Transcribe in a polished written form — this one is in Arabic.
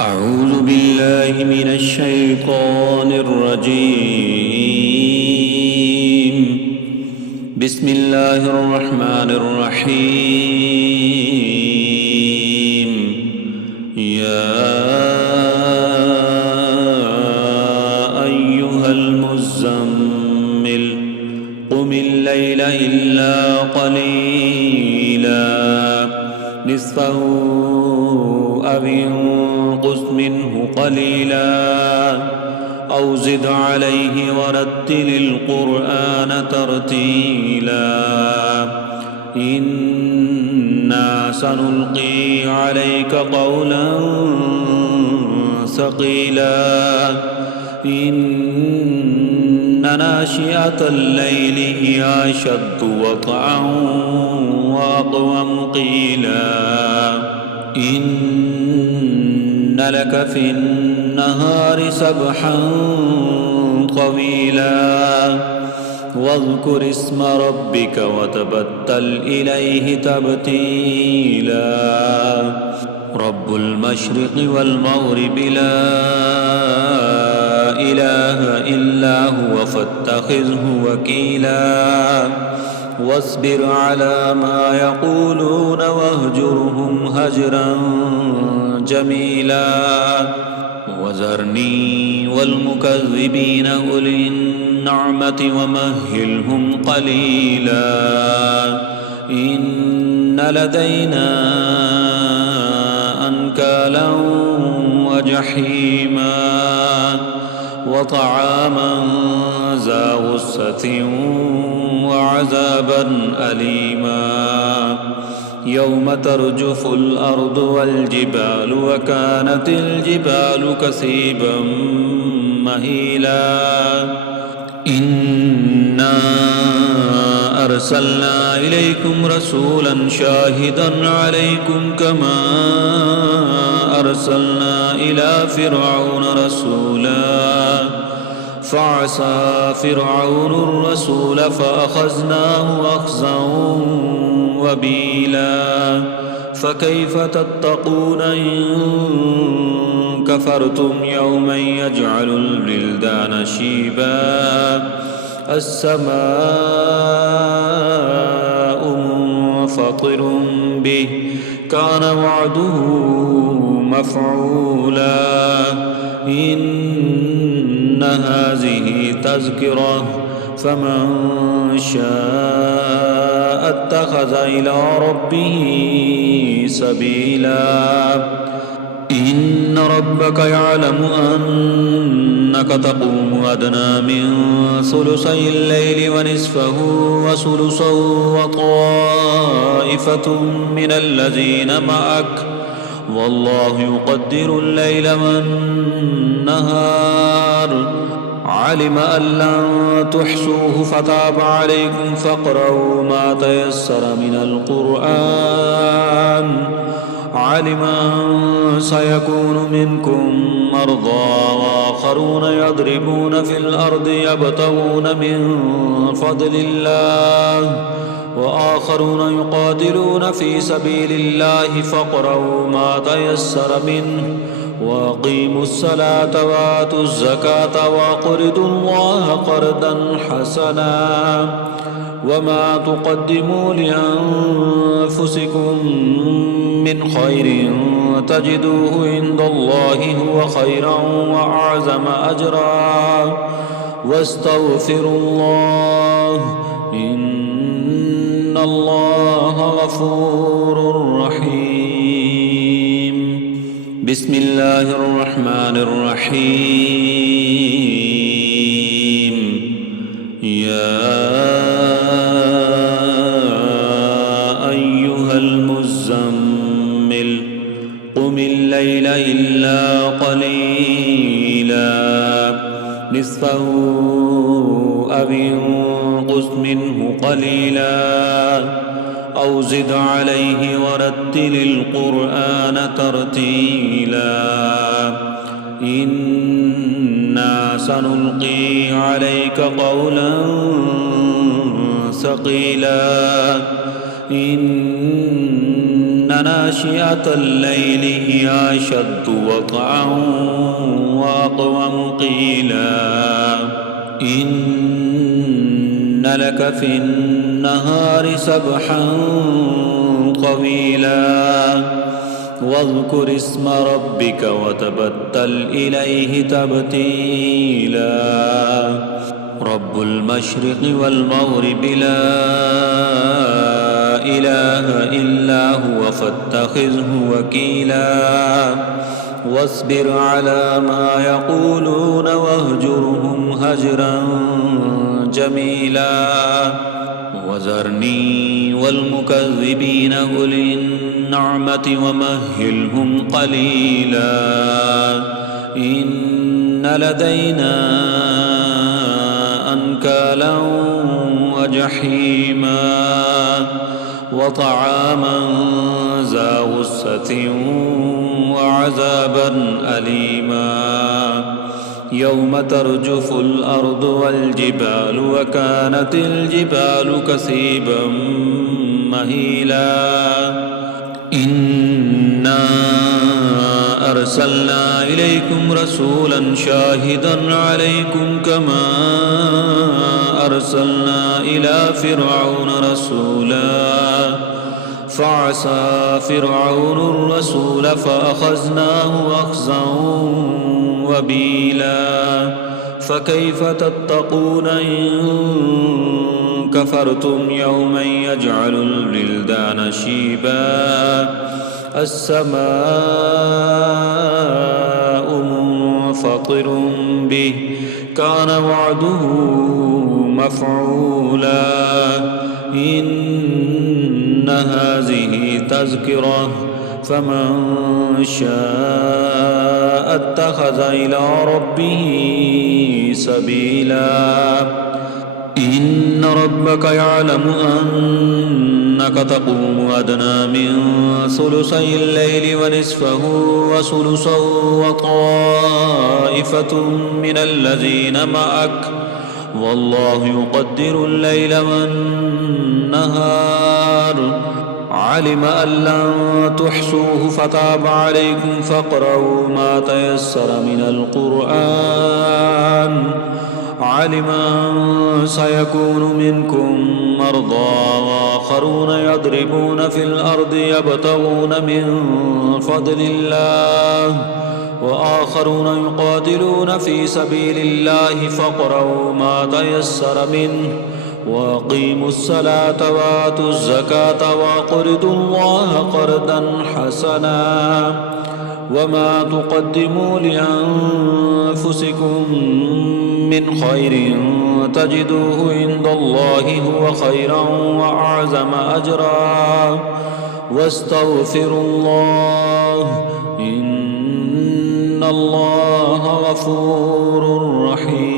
أعوذ بالله من الشيطان الرجيم. بسم الله الرحمن الرحيم. يا أيها المزمل قم الليل إلا قليلا نصفه أو انقص منه قليلا أو زد عليه ورتل القرآن ترتيلا إنا سنلقي عليك قولا ثقيلا إن ناشئة الليل هي أشد وطئا وأقوم قيلا إن لك في النهار سبحا طويلا واذكر اسم ربك وتبتل إليه تبتيلا رب المشرق والمغرب لا إله إلا هو فاتخذه وكيلا واصبر على ما يقولون واهجرهم هجرا جميلا وذرني والمكذبين أولي النعمة ومهلهم قليلا إن لدينا أنكالا وجحيما وطعاما ذا غصة وعذابا أليما يوم ترجف الأرض والجبال وكانت الجبال كثيبا مهيلا إنا أرسلنا إليكم رسولا شاهدا عليكم كما أرسلنا إلى فرعون رسولا فعصى فرعون الرسول فأخذناه أخذا وبيلا فكيف تتقون إن كفرتم يوما يجعل البلدان شيبا السماء منفطر به كان وعده مفعولا إن هذه تذكرة فمن شاء اتخذ إلى ربه سبيلا إن ربك يعلم أنك تقوم أدنى من ثلثي الليل ونصفه وثلثه وطائفة من الذين معك والله يقدر الليل والنهار علم أن لن تحصوه فتاب عليكم فاقرؤوا ما تيسر من القرآن علم أن سيكون منكم مرضى وآخرون يضربون في الأرض يبتغون من فضل الله وآخرون يقاتلون في سبيل الله فاقرؤوا ما تيسر منه وأقيموا الصلاة وآتوا الزكاة وأقرضوا الله قرضا حسنا وما تقدموا لأنفسكم من خير تجدوه عند الله هو خيرا وأعظم أجرا واستغفروا الله إن الله غفور رحيم بسم الله الرحمن الرحيم يا أيها المزمل قم الليل إلا قليلا نصفه أو انقص منه قليلا أو زد عليه ورتل القرآن ترتيلا إنا سنلقي عليك قولا ثقيلا إن ناشئة الليل هي أشد وطئا وأقوم قيلا إن لك في النهار سبحا طويلا واذكر اسم ربك وتبتل إليه تبتيلا رب المشرق والمغرب لا إله إلا هو فاتخذه وكيلا واصبر على ما يقولون واهجرهم هجرا جميلا وذرني والمكذبين أولي النعمة ومهلهم قليلا إن لدينا أنكالا وجحيما وطعاما ذا غصة وعذابا أليما يوم ترجف الأرض والجبال وكانت الجبال كثيبا مهيلا إنا أرسلنا إليكم رسولا شاهدا عليكم كما أرسلنا إلى فرعون رسولا فعصى فرعون الرسول فأخذناه أخذا وبيلا فكيف تتقون إن كفرتم يوما يجعل الولدان شيبا السماء منفطر به كان وعده مفعولا إن هذه تذكرة فمن شاء اتخذ إلى ربه سبيلا إن ربك يعلم أنك تقوم أدنى من ثلثي الليل ونصفه وثلثه وطائفة من الذين معك والله يقدر الليل والنهار علم أن لن تحصوه فتاب عليكم فاقرؤوا ما تيسر من القرآن علم أن سيكون منكم مرضى وآخرون يضربون في الأرض يبتغون من فضل الله وآخرون يقاتلون في سبيل الله فاقرؤوا ما تيسر منه وأقيموا الصلاة وآتوا الزكاة وأقرضوا الله قرضا حسنا وما تقدموا لأنفسكم من خير تجدوه عند الله هو خيرا وأعظم أجرا واستغفروا الله إن الله غفور رحيم